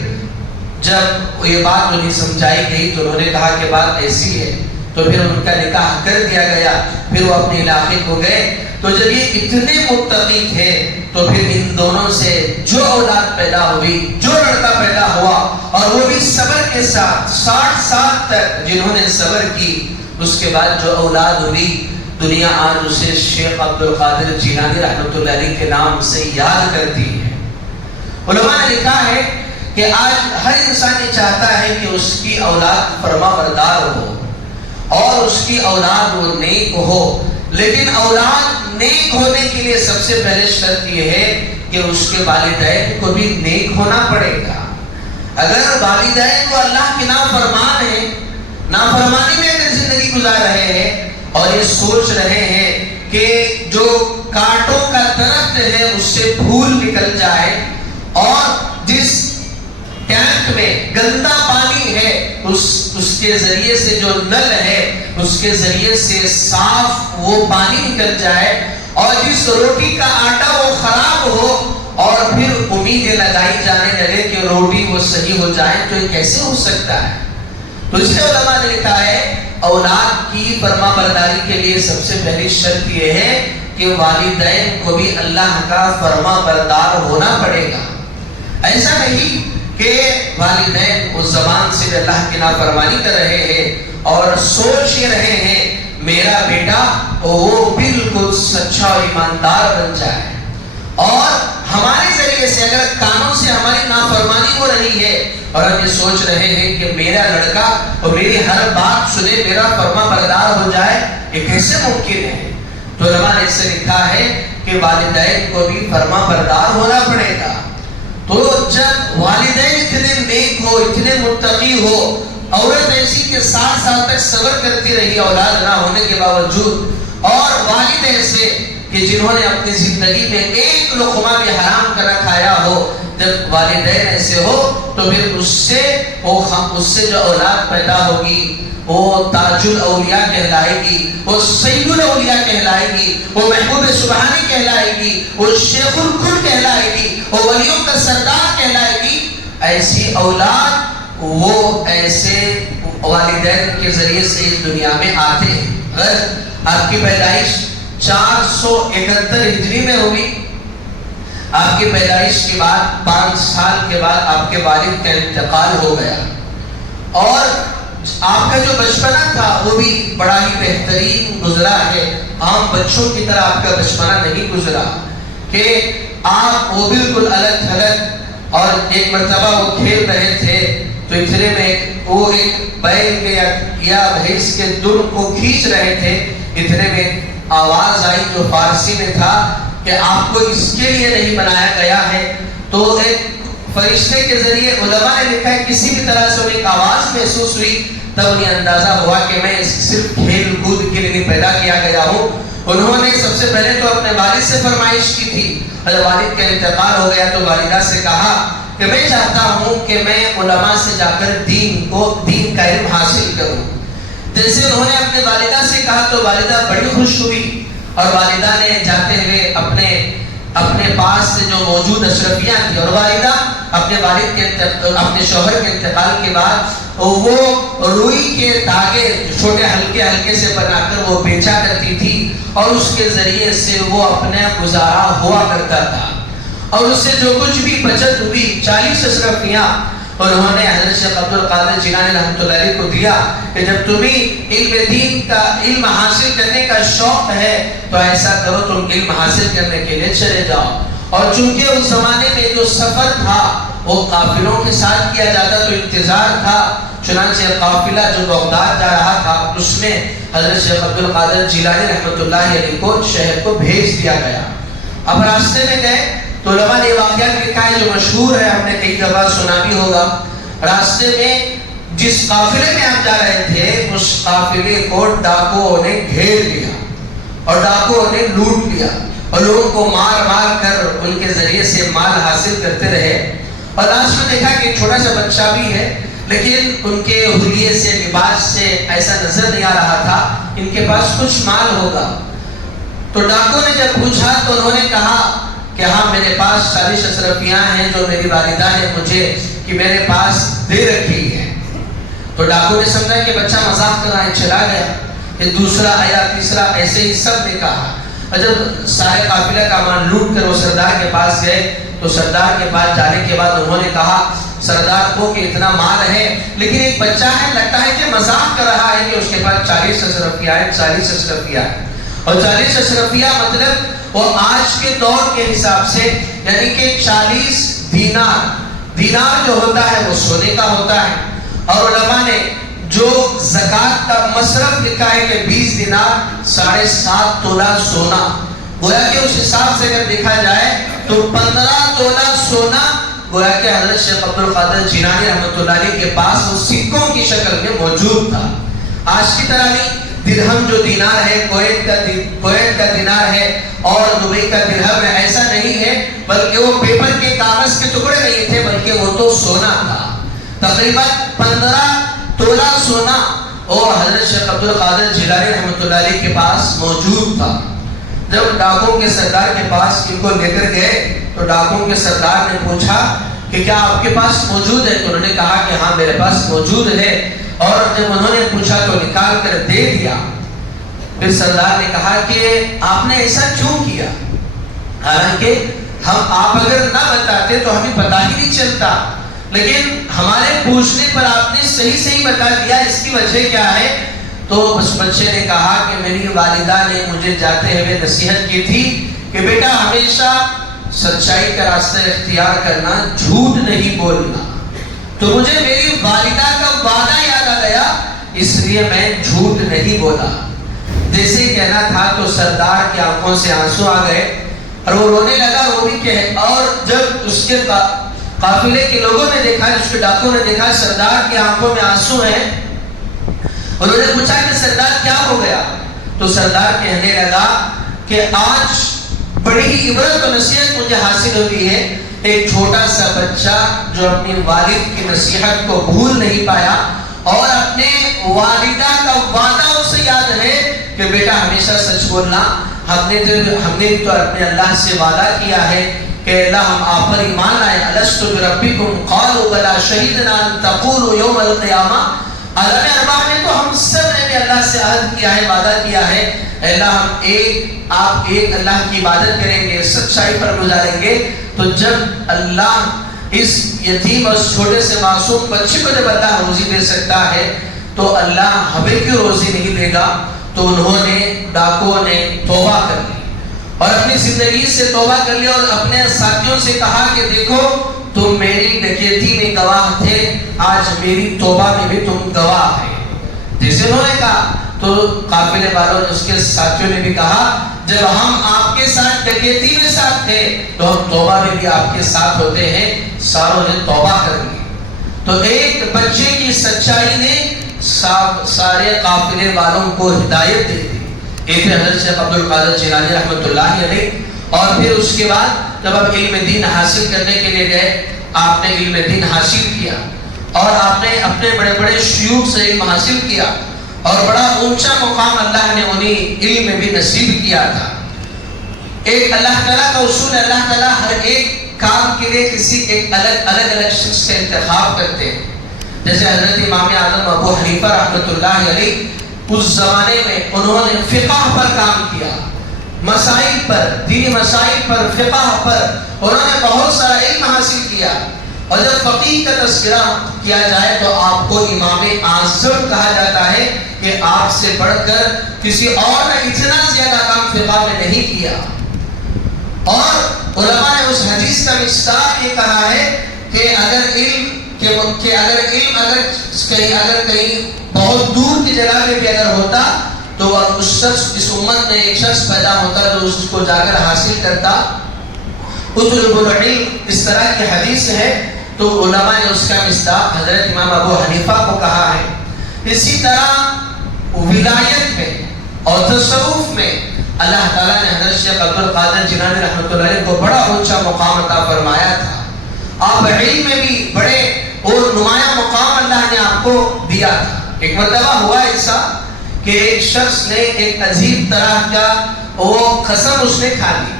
جب یہ بات انہیں سمجھائی گئی تو انہوں نے کہا کہ بات ایسی ہے، تو پھر ان کا نکاح کر دیا گیا۔ پھر وہ اپنے علاقے کو گئے، تو جب یہ اتنے متقی تھے تو پھر ان دونوں سے جو اولاد پیدا ہوئی، جو لڑکا پیدا ہوا، اور وہ بھی صبر کے ساتھ 60 سال تک جنہوں نے صبر کی، اس کے بعد جو اولاد ہوئی دنیا آج اسے شیخ عبد القادر جیلانی رحمۃ اللہ علیہ کے نام سے یاد کرتی ہے۔ علماء نے لکھا ہے کہ آج ہر انسان یہ چاہتا ہے کہ اس کی اولاد فرما بردار ہو اور اس کی اولاد وہ نیک ہو، لیکن اولاد نیک ہونے کے لیے سب سے پہلے شرط یہ ہے کہ اس کے والدین کو بھی نیک ہونا پڑے گا۔ اگر والدین کو اللہ کی نافرمان ہے، نافرمانی میں اگر زندگی گزار رہے ہیں اور یہ سوچ رہے ہیں کہ جو کانٹوں کا درخت ہے اس سے پھول نکل جائے، اور جس ٹینک میں گندا پانی ہے اس کے ذریعے سے جو نل ہے اس کے ذریعے سے صاف وہ پانی نکل جائے، اور جس روٹی کا آٹا وہ خراب ہو اور پھر امیدیں لگائی جانے لگے کہ روٹی وہ صحیح ہو جائے، تو یہ کیسے ہو سکتا ہے؟ تو اس لیے علماء نے لکھا ہے اولاد کی فرما برداری کے لیے سب سے پہلی شرط یہ ہے کہ والدین کو بھی اللہ کا فرما بردار ہونا پڑے گا۔ ایسا نہیں کہ والدین اس زبان سے اللہ کی نافرمانی کر رہے ہیں اور سوچ یہ رہے ہیں میرا بیٹا وہ بالکل سچا اور ایماندار بن جائے، اور ہمارے ذریعے سے اگر کانوں سے ہماری نافرمانی ہو رہی ہے اور ہم یہ سوچ رہے ہیں کہ میرا لڑکا اور میری ہر بات سنے، میرا فرما بردار ہو جائے، یہ کیسے ممکن ہے؟ تو علماء نے اس سے لکھا ہے کہ والدین کو بھی فرما بردار ہونا پڑے گا۔ تو جب والدین اتنے نیک ہو، اتنے متقی ہو، عورت ایسی کے 7 سال تک صبر کرتی رہی اولاد نہ ہونے کے باوجود، اور والد ایسے کہ جنہوں نے اپنی زندگی میں ایک لقمہ بھی حرام کا نہ کھایا ہو، جب والدین ایسے ہو تو پھر اس سے جو اولاد پیدا ہوگی وہ تاج الاولیاء کہلائے گی، وہ سید الاولیاء کہلائے گی، وہ محبوب سبحانی کہلائے گی، وہ شیخ الکل کہلائے گی، وہ ولیوں کا سردار کہلائے گی۔ ایسی اولاد وہ ایسے والدین کے ذریعے سے اس دنیا میں آتے ہیں۔ اگر آپ کی پیدائش 471 ہجری میں ہوگی، آپ کی پیدائش کے بعد 5 سال کے بعد آپ کے والد کا انتقال ہو گیا، اور آپ کا جو بچپنا تھا وہ بھی بڑا ہی بہترین گزرا ہے، عام بچوں کی طرح آپ کا بچپنا نہیں گزرا کہ آپ وہ بالکل الگ تھلگ، اور ایک مرتبہ وہ کھیل رہے تھے تو اتنے میں وہ ایک بیل کے یا بھینس کے دم کو کھینچ رہے تھے، اتنے میں آواز آئی جو فارسی میں تھا کہ آپ کو اس کے لیے نہیں بنایا گیا ہے۔ تو ایک فرشتے کے ذریعے علماء نے لکھا ہے کسی بھی طرح سے ایک آواز محسوس ہوئی، تب انہیں اندازہ ہوا کہ میں صرف کھیل کود کے لیے پیدا کیا گیا ہوں۔ انہوں نے سب سے پہلے تو اپنے والد سے فرمائش کی تھی، جب والد کا انتقال ہو گیا تو والدہ سے کہا کہ میں چاہتا ہوں کہ میں علماء سے جا کر دین کا علم حاصل کروں۔ جیسے انہوں نے اپنے والدہ سے کہا تو والدہ بڑی خوش ہوئی، اور والدہ نے جاتے ہوئے اپنے پاس سے جو موجود اشرفیاں تھی، اور والدہ اپنے شوہر کے انتقال کے بعد وہ روئی کے دھاگے چھوٹے ہلکے سے بنا کر وہ بیچا کرتی تھی، اور اس کے ذریعے سے وہ اپنا گزارا ہوا کرتا تھا، اور اس سے جو کچھ بھی بچت ہوئی 40 اشرفیاں انہوں نے حضرت شیخ عبد القادر جیلانی رحمۃ اللہ علیہ کو دیا کہ جب تمہیں علم دین کا علم حاصل کرنے کا شوق ہے تو ایسا کرو، تم علم حاصل کرنے کے لیے چلے جاؤ۔ اور چونکہ اس زمانے میں جو سفر تھا وہ قافلوں کے ساتھ کیا جاتا تو انتظار تھا، چنانچہ قافلہ جو بغداد جا رہا تھا اس میں حضرت شیخ عبد القادر جیلانی رحمۃ اللہ علیہ کو شہر کو بھیج دیا گیا۔ اب راستے میں گئے تو علماء نے واقعہ لکھا ہے جو مشہور ہے، ہم نے کئی دفعہ سنا بھی ہوگا۔ راستے میں جس قافلے میں آپ جا رہے تھے اس قافلے کو ڈاکوؤں نے گھیر لیا، اور ڈاکوؤں نے لوٹ لیا، اور لوگوں کو مار کر ان کے ذریعے سے مال حاصل کرتے رہے، اور لاسٹ میں دیکھا کہ چھوٹا سا بچہ بھی ہے لیکن ان کے حلیے سے لباس سے ایسا نظر نہیں آ رہا تھا ان کے پاس کچھ مال ہوگا۔ تو ڈاکو نے جب پوچھا تو انہوں نے کہا کہ ہاں میرے پاس 40 اشرفیاں ہیں جو میری والدہ نے مجھے کہ میرے پاس دے رکھی ہے۔ تو ڈاکو نے سمجھا کہ بچہ مذاق کر رہا ہے، چلا گیا۔ یہ دوسرا آیا، تیسرا، ایسے ہی سب نے کہا، اور جب سارے قافلہ کا مال لوٹ کر وہ سردار کے پاس گئے تو سردار کے پاس جانے کے بعد انہوں نے کہا سردار کو کہ اتنا مال ہے لیکن ایک بچہ ہے، لگتا ہے کہ مذاق کر رہا ہے کہ اس کے پاس 40 اشرفیاں ہیں، 40 اشرفیاں ہیں، اور 40 اشرفیاں مطلب وہ آج کے دور کے حساب سے یعنی کہ 40 دینار جو ہوتا ہے وہ سونے کا ہوتا ہے، اور علماء نے جو زکوٰۃ کا مصرف لکھا ہے کہ 20 دینار 7.5 تولہ سونا، گویا کہ اس حساب سے اگر دیکھا جائے تو 15 تولہ سونا گویا کہ حضرت شیخ عبد القادر جیلانی رحمۃ اللہ علیہ کے پاس وہ سکوں کی شکل میں موجود تھا۔ آج کی طرح نہیں، درہم جو دینار ہے کویت کا دینار ہے اور دبئی کا درہم ہے، ایسا نہیں ہے، بلکہ وہ پیپر کے کاغذ کے ٹکڑے نہیں تھے بلکہ وہ تو سونا تھا۔ تقریباً 15 تولہ سونا اور حضرت شیخ عبد القادر جیلانی رحمۃ اللہ علیہ کے پاس موجود تھا۔ جب ڈاکوں کے سردار کے پاس ان کو لے کر گئے تو ڈاکوں کے سردار نے پوچھا کہ کیا آپ کے پاس موجود ہے؟ تو انہوں نے کہا کہ ہاں میرے پاس موجود ہے، اور جب انہوں نے پوچھا تو نکال کر دے دیا۔ پھر سردار نے کہا کہ آپ نے ایسا کیوں کیا؟ حالانکہ آپ اگر نہ بتاتے تو ہمیں پتہ ہی نہیں چلتا، لیکن ہمارے پوچھنے پر آپ نے صحیح بتا دیا، اس کی وجہ کیا ہے؟ تو اس بچے نے کہا کہ میری والدہ نے مجھے جاتے ہوئے نصیحت کی تھی کہ بیٹا ہمیشہ سچائی کا راستہ اختیار کرنا، جھوٹ نہیں بولنا. تو مجھے میری والدہ کا وعدہ یاد آ گیا، اس لیے میں جھوٹ نہیں بولا. جیسے کہنا تھا تو سردار کی آنکھوں سے آنسو آ گئے اور وہ رونے لگا. وہ بھی اور جب اس کے قافلے کے لوگوں نے دیکھا، اس کے ڈاکو نے دیکھا سردار کی آنکھوں میں آنسو ہیں، انہوں نے پوچھا کہ سردار کیا ہو گیا؟ تو سردار کہنے لگا کہ آج بڑی ہی عبرت و نصیحت مجھے حاصل ہوئی ہے. ایک چھوٹا سا بچہ جو اپنی والد کی نصیحت کو بھول نہیں پایا اور اپنے والدہ کا وعدہ اسے یاد ہے کہ بیٹا ہمیشہ سچ بولنا. ہم نے تو اپنے اللہ سے وعدہ کیا ہے کہ اللہ ہم آپ پر ایمان لائے. الست بربکم قالوا بلا شہدنا ان تقولوا یوم القیامہ. عالم ارواح نے تو ہم سب نے بھی اللہ سے عہد کیا ہے، وعدہ کیا ہے، اللہ آپ ایک اللہ کی عبادت کریں گے، سچائی پر گزاریں گے. تو جب اللہ اس یتیم اور چھوٹے سے معصوم بچے کو جب اللہ روزی دے سکتا ہے تو اللہ ہمیں کیوں روزی نہیں دے گا؟ تو انہوں نے ڈاکوؤں نے توبہ کر لی اور اپنی زندگی سے توبہ کر لی اور اپنے ساتھیوں سے کہا کہ دیکھو تم میری ڈکیتی میں گواہ تھے، آج میری توبہ میں بھی تم گواہ ہیں. جیسے انہوں نے کہا تو قافلے والوں نے، اس کے ساتھیوں نے بھی کہا جب ہم آپ کے ساتھ ڈکیتی میں ساتھ تھے تو ہم توبہ میں بھی آپ کے ساتھ ہوتے ہیں. ساروں نے توبہ کر لی. تو ایک بچے کی سچائی نے سارے قافلے والوں کو ہدایت دے دی. ایک حضرت شیخ عبد القادر جیلانی رحمۃ اللہ علیہ. اور پھر اس کے بعد جب آپ علم دین حاصل کرنے کے لیے گئے، آپ نے علم دین حاصل کیا اور آپ نے اپنے بڑے بڑے شیوخ سے علم حاصل کیا اور بڑا اونچا مقام اللہ نے انہیں علم میں بھی نصیب کیا تھا. ایک اللہ تعالیٰ کا اصول ہے، اللہ تعالیٰ ہر ایک کام کے لیے کسی ایک الگ شخص کا انتخاب کرتے ہیں. جیسے حضرت امام اعظم ابو حنیفہ رحمۃ اللہ علیہ، اس زمانے میں انہوں نے فقہ پر کام کیا، مسائل پر، دینی مسائل پر، فقہ پر انہوں نے بہت سارا علم حاصل کیا. اور جب فقیہ کا تذکرہ کیا جائے تو آپ کو امام اعظم کہا جاتا ہے کہ آپ سے بڑھ کر کسی اور نے اتنا زیادہ کام فقہ میں نہیں کیا. اور علماء نے اس حدیث کا مصداق یہ کہا ہے کہ اگر علم کہیں بہت دور کی جگہ میں بھی اگر ہوتا تو اس شخص، اس امت میں ایک شخص پیدا ہوتا جو اس کو جا کر حاصل کرتا. اطلب العلم، اس طرح کی حدیث ہے. تو علماء نے اس کا مصداق حضرت امام ابو حنیفہ کو کہا ہے. اسی طرح ولایت میں اور تصوف میں اللہ تعالیٰ نے حضرت شیخ عبد القادر جیلانی رحمۃ اللہ علیہ کو بڑا اونچا مقام عطا فرمایا تھا. آپ علم میں بھی بڑے اور نمایاں مقام اللہ نے آپ کو دیا تھا. ایک مرتبہ ہوا ایسا کہ ایک شخص نے ایک عجیب طرح کا وہ قسم اس نے کھا لی.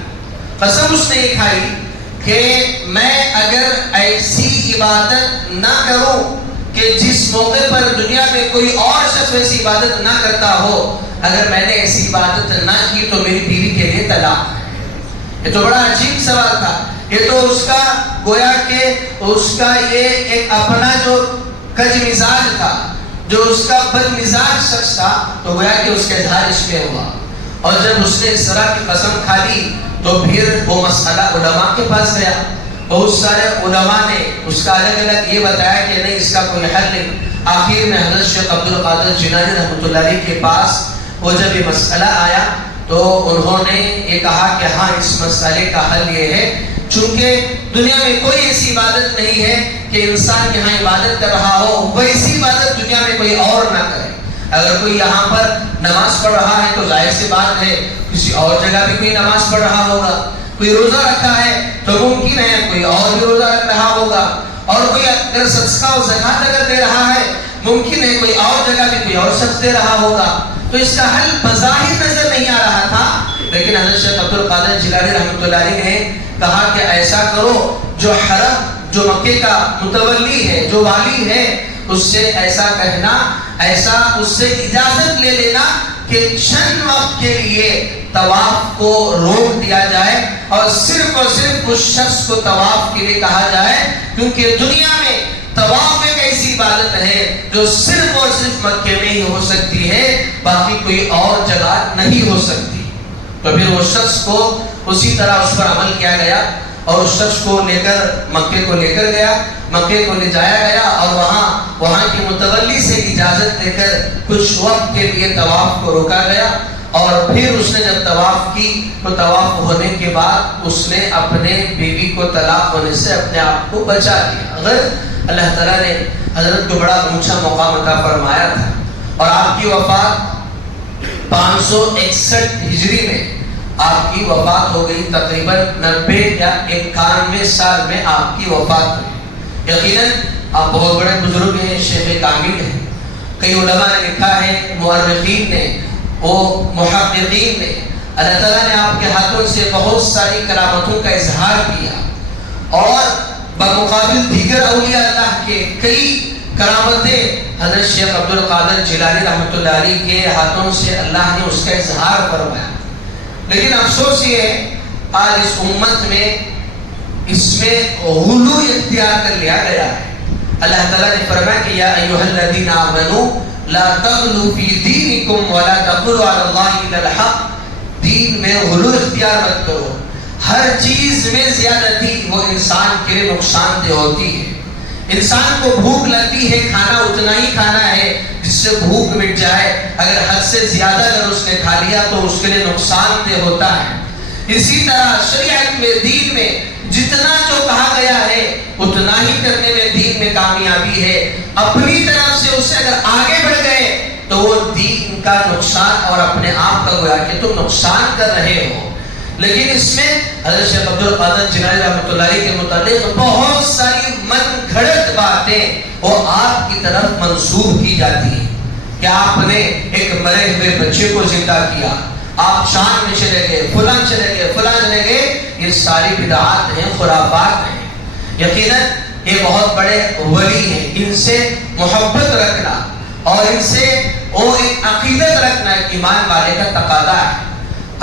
قسم اس نے یہ کھائی کہ میں اگر ایسی عبادت نہ کروں کہ جس موقع پر دنیا میں کوئی اور شخص ایسی عبادت نہ کرتا ہو، اگر میں نے ایسی عبادت نہ کی تو میری بیوی کے لیے طلاق ہے. یہ تو بڑا عجیب سوال تھا. یہ تو اس کا گویا کہ اس کا یہ ایک اپنا جو کج مزاج تھا، جو اس کا بد مزاج شخص تھا، تو گویا کہ اس کا اظہار اس میں ہوا. اور جب اس نے اس طرح کی قسم کھا لی تو پھر وہ مسئلہ علماء کے پاس گیا. بہت سارے علماء نے اس کا الگ الگ یہ بتایا کہ نہیں اس کا کوئی حل نہیں. آخر میں حضرت شیخ عبد القادر جیلانی رحمۃ اللہ علیہ کے پاس وہ جب یہ مسئلہ آیا تو انہوں نے یہ کہا کہ ہاں اس مسئلے کا حل یہ ہے، چونکہ دنیا میں کوئی ایسی عبادت نہیں ہے کہ انسان یہاں عبادت کر رہا ہو ویسی عبادت دنیا میں کوئی اور نہ کرے. اگر کوئی یہاں پر نماز پڑھ رہا ہے تو ظاہر سی بات ہے کسی اور جگہ بھی کوئی نماز پڑھ رہا ہوگا. کوئی روزہ رکھا ہے تو ممکن ہے کوئی اور بھی روزہ رکھ رہا ہوگا. اور کوئی اگر صدقہ و زکات اگر دے رہا ہے ممکن ہے کوئی اور جگہ بھی کوئی اور شخص دے رہا ہوگا. تو اس کا حل بظاہر نظر نہیں آ رہا تھا، لیکن حضرت شیخ عبد القادر جیلانی رحمۃ اللہ علیہ نے کہا کہ ایسا کرو، جو حرم، جو مکے کا متولی ہے، جو والی ہے، اس سے ایسا کہنا، ایسا اس سے اجازت لے لینا کہ چند وقت کے لیے طواف کو روک دیا جائے اور صرف اس شخص کو طواف کے لیے کہا جائے، کیونکہ دنیا میں طواف ایک ایسی عبادت ہے جو صرف اور صرف مکے میں ہی ہو سکتی ہے، باقی کوئی اور جگہ نہیں ہو سکتی. تو پھر وہ شخص کو اسی طرح اس پر عمل کیا گیا اور اس شخص کو لے کر مکے کو لے کر گیا، مکے کو لے جایا گیا اور وہاں کے متولی سے اجازت لے کر کچھ وقت کے لیے طواف کو روکا گیا، اور پھر اس نے جب طواف کی تو طواف ہونے کے بعد اس نے اپنے بیوی کو طلاق ہونے سے اپنے آپ کو بچا لیا۔ اگر اللہ تعالیٰ نے حضرت کو بڑا اونچا مقام عطا فرمایا تھا، اور آپ کی وفات 561 ہجری میں آپ کی وفات ہو گئی، تقریباً 90 یا 91 سال میں آپ کی وفات ہوئی۔ یقیناً آپ بہت بڑے بزرگ ہیں، شیخ کامل ہیں، کئی علماء نے لکھا ہے، مورخین نے، وہ محققین نے، اللہ تعالیٰ نے آپ کے ہاتھوں سے بہت ساری کرامتوں کا اظہار کیا، اور بمقابل دیگر اولیاء اللہ کے کئی کرامتیں حضرت شیخ عبد القادر جیلانی رحمۃ اللہ علیہ کے ہاتھوں سے اللہ نے اس کا اظہار فرمایا۔ لیکن افسوس یہ ہے آج اس امت میں اس میں غلو اختیار کر لیا گیا ہے۔ اللہ تعالیٰ نے فرمایا کہ یا ایھا الذین آمنوا لا تغلوا فی دینکم ولا تقولوا علی اللہ الا الحق، دین میں غلو اختیار مت کرو، ہر چیز میں زیادتی وہ انسان کے لیے نقصان دہ ہوتی ہے۔ انسان کو بھوک لگتی ہے، کھانا اتنا ہی کھانا ہے جس سے بھوک مٹ جائے، اگر حد سے زیادہ اگر اس نے کھا لیا تو اس کے لیے نقصان دہ ہوتا ہے۔ اسی طرح شریعت میں، دین میں جتنا جو کہا گیا ہے اتنا ہی کرنے میں دین میں کامیابی ہے، اپنی طرف سے اسے اگر آگے بڑھ گئے تو وہ دین کا نقصان اور اپنے آپ کا گویا کہ تم نقصان کر رہے ہو۔ لیکن اس میں حضرت شیخ عبد القادر جیلانی رحمۃ اللہ علیہ کے متعلق بہت ساری من گھڑت باتیں وہ آپ کی طرف منسوب کی جاتی ہیں کہ آپ نے ایک مرے ہوئے بچے کو زندہ کیا، آپ شام میں چلے گئے، فلاں چلے گئے، فلاں چلے گئے، یہ ساری بدعات ہیں، خرافات ہیں۔ یقیناً یہ بہت بڑے ولی ہیں، ان سے محبت رکھنا اور ان سے وہ ایک عقیدت رکھنا ایک ایمان والے کا تقاضا ہے۔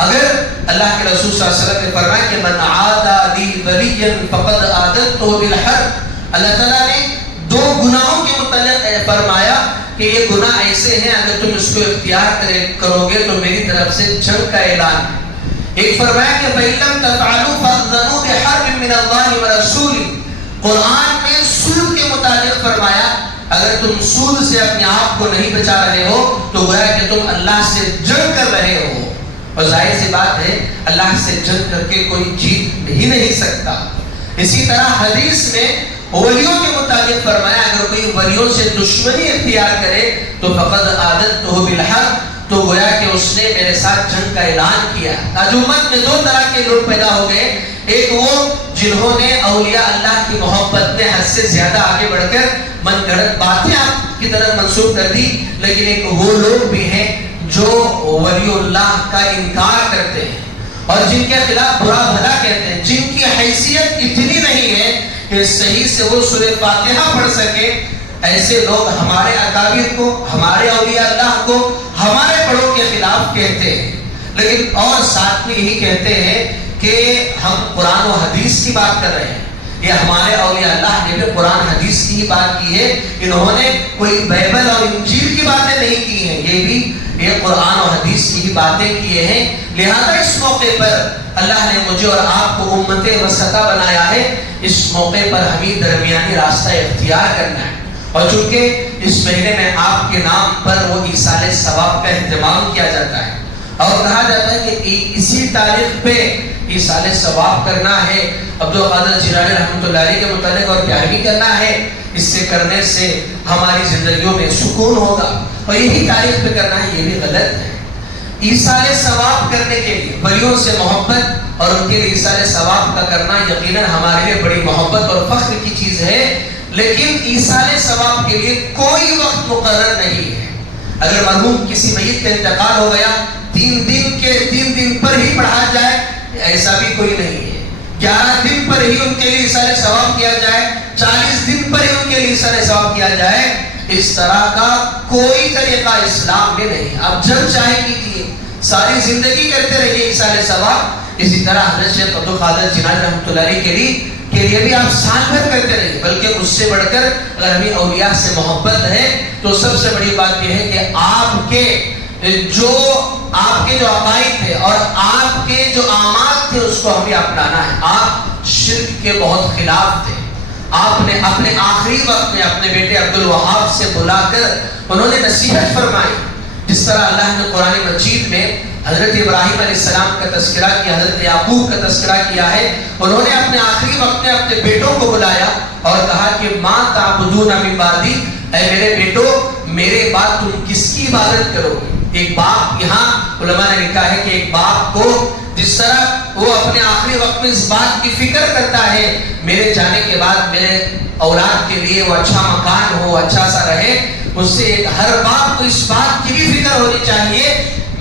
اگر اللہ کے رسول صلی اللہ علیہ وسلم نے فرمایا کہ من عادى لي وليا فقد آذنته بالحرب، اللہ تعالیٰ نے دو گناہوں کے متعلق فرمایا کہ یہ گناہ ایسے ہیں اگر تم اس کو اختیار کرو گے تو میری طرف سے جنگ کا اعلان ہے۔ ایک فرمایا کہ فَإِن لَّمْ تَفْعَلُوا فَأْذَنُوا بِحَرْبٍ مِّنَ اللَّهِ وَرَسُولِهِ، قرآن میں سود کے متعلق فرمایا اگر تم سود سے اپنے آپ کو نہیں بچا رہے ہو تو گویا کہ تم اللہ سے جنگ کر رہے ہو، اور ظاہر سی بات ہے اللہ سے جنگ کر کے کوئی جیت ہی نہیں سکتا۔ اسی طرح حدیث میں ولیوں کے متعلق فرمایا اگر کوئی ولیوں سے دشمنی اختیار کرے تو فقد عادتہ بالحرب، تو گویا کہ اس نے میرے ساتھ جنگ کا اعلان کیا۔ آج امت میں دو طرح کے لوگ پیدا ہو گئے، ایک وہ جنہوں نے اولیاء اللہ کی محبت میں حد سے زیادہ آگے بڑھ کر من گھڑت باتیں آپ کی طرف منسوخ کر دی، لیکن ایک وہ لوگ بھی ہیں جو ولی اللہ کا انکار کرتے ہیں اور جن کے خلاف برا بھلا کہتے ہیں، جن کی حیثیت اتنی نہیں ہے کہ صحیح سے وہ سورہ فاتحہ پڑھ سکے، ایسے لوگ ہمارے اکابر کو، ہمارے اولیاء اللہ کو ہمارے بڑوں کے خلاف کہتے ہیں، لیکن اور ساتھ میں یہی کہتے ہیں کہ ہم قرآن و حدیث کی بات کر رہے ہیں۔ یہ ہمارے اولیاء اللہ نے بھی قرآن حدیث کی بات کی ہے، انہوں نے کوئی بائبل اور انجیل کی باتیں نہیں کی ہیں، یہ قرآن و حدیث کی باتیں کیے ہیں۔ لہذا اس موقع پر اللہ نے مجھے اور آپ کو امت وسطیٰ بنایا ہے، اس موقع پر ہمیں درمیانی راستہ اختیار کرنا ہے، اور چونکہ اس مہینے میں آپ کے نام پر وہ ایصال ثواب کا اہتمام کیا جاتا ہے اور کہا جاتا ہے کہ اسی تاریخ پہ ایصال ثواب کرنا ہے، عبد القادر جیلانی رحمۃ اللہ علیہ کے متعلق اور پیروی کرنا ہے، اس سے کرنے سے ہماری زندگیوں میں سکون ہوگا، اور یہی تاریخ پہ کرنا ہے، یہ بھی غلط ہے۔ ایصال ثواب کرنے کے لیے ولیوں سے محبت اور ان کے لیے ایصال ثواب کا کرنا یقیناً ہمارے لیے بڑی محبت اور فخر کی چیز ہے، لیکن ایصال ثواب کے لیے کوئی وقت مقرر نہیں ہے۔ اگر مرحوم کسی میت کا انتقال ہو گیا 3 دن پر ہی پڑھا جائے، ایسا بھی کوئی نہیں ہے۔ 11 دن پر ہی ان کے لیے ایصال ثواب کیا جائے، 40 دن پر ہی ان کے لیے ایصال ثواب کیا جائے، اس طرح کا کوئی طریقہ اسلام میں نہیں۔ آپ جب چاہے کیجیے، ساری زندگی کرتے رہیے ایصال ثواب۔ اسی طرح حضرت شیخ عبد القادر جیلانی رحمۃ اللہ علیہ کے لیے بھی آپ سال بھر کرتے رہیے، بلکہ اس سے بڑھ کر اگر ہمیں اولیاء سے محبت ہے تو سب سے بڑی بات یہ ہے کہ آپ کے جو آپ کے جو عقائد تھے اور آپ کے جو اعمال تھے اس کو ہمیں اپنانا ہے. آپ شرک کے بہت خلاف تھے. آپ نے اپنے آخری وقت میں اپنے بیٹے عبد الوہاب سے بلا کر انہوں نے نصیحت فرمائی. جس طرح اللہ نے قرآن مجید میں حضرت ابراہیم علیہ السلام کا تذکرہ کیا، حضرت یعقوب کا تذکرہ کیا ہے، انہوں نے اپنے آخری وقت میں اپنے بیٹوں کو بلایا اور کہا کہ ما تعبدون من بعدی، اے میرے بیٹو میرے بعد تم کس کی عبادت کرو گے. ایک باپ، یہاں علماء نے لکھا ہے کہ ایک باپ کو جس طرح وہ اپنے آخری وقت میں اس بات کی فکر کرتا ہے میرے جانے کے بعد میرے اولاد کے لیے وہ اچھا مکان ہو، اچھا سا رہے، اس سے ہر باپ کو اس بات کی بھی فکر ہونی چاہیے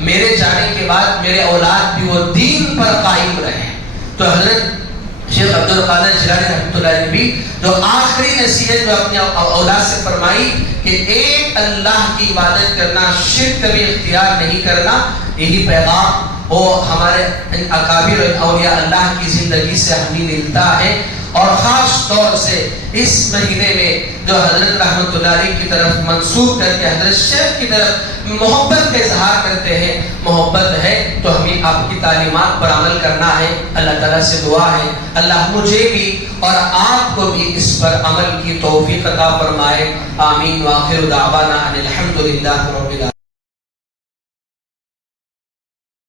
میرے جانے کے بعد میرے اولاد بھی وہ دین پر قائم رہے. تو حضرت شیخ عبد القادر جیلانی رحمۃ اللہ علیہ بھی جو آخری نصیحت جو اپنے اولاد سے فرمائی کہ ایک اللہ کی عبادت کرنا، شرک کبھی اختیار نہیں کرنا، یہی پیغام وہ ہمارے اکابر اولیاء اللہ کی زندگی سے ہمیں ملتا ہے. اور خاص طور سے اس مہینے میں جو حضرت رحمت اللہ علیہ کی طرف منسوب کر کے حضرت شیخ کی طرف محبت کا اظہار کرتے ہیں، محبت ہے تو ہمیں آپ کی تعلیمات پر عمل کرنا ہے. اللہ تعالیٰ سے دعا ہے اللہ مجھے بھی اور آپ کو بھی اس پر عمل کی توفیق عطا فرمائے. آمین. وآخر دعوانا ان الحمد للہ رب العالمین.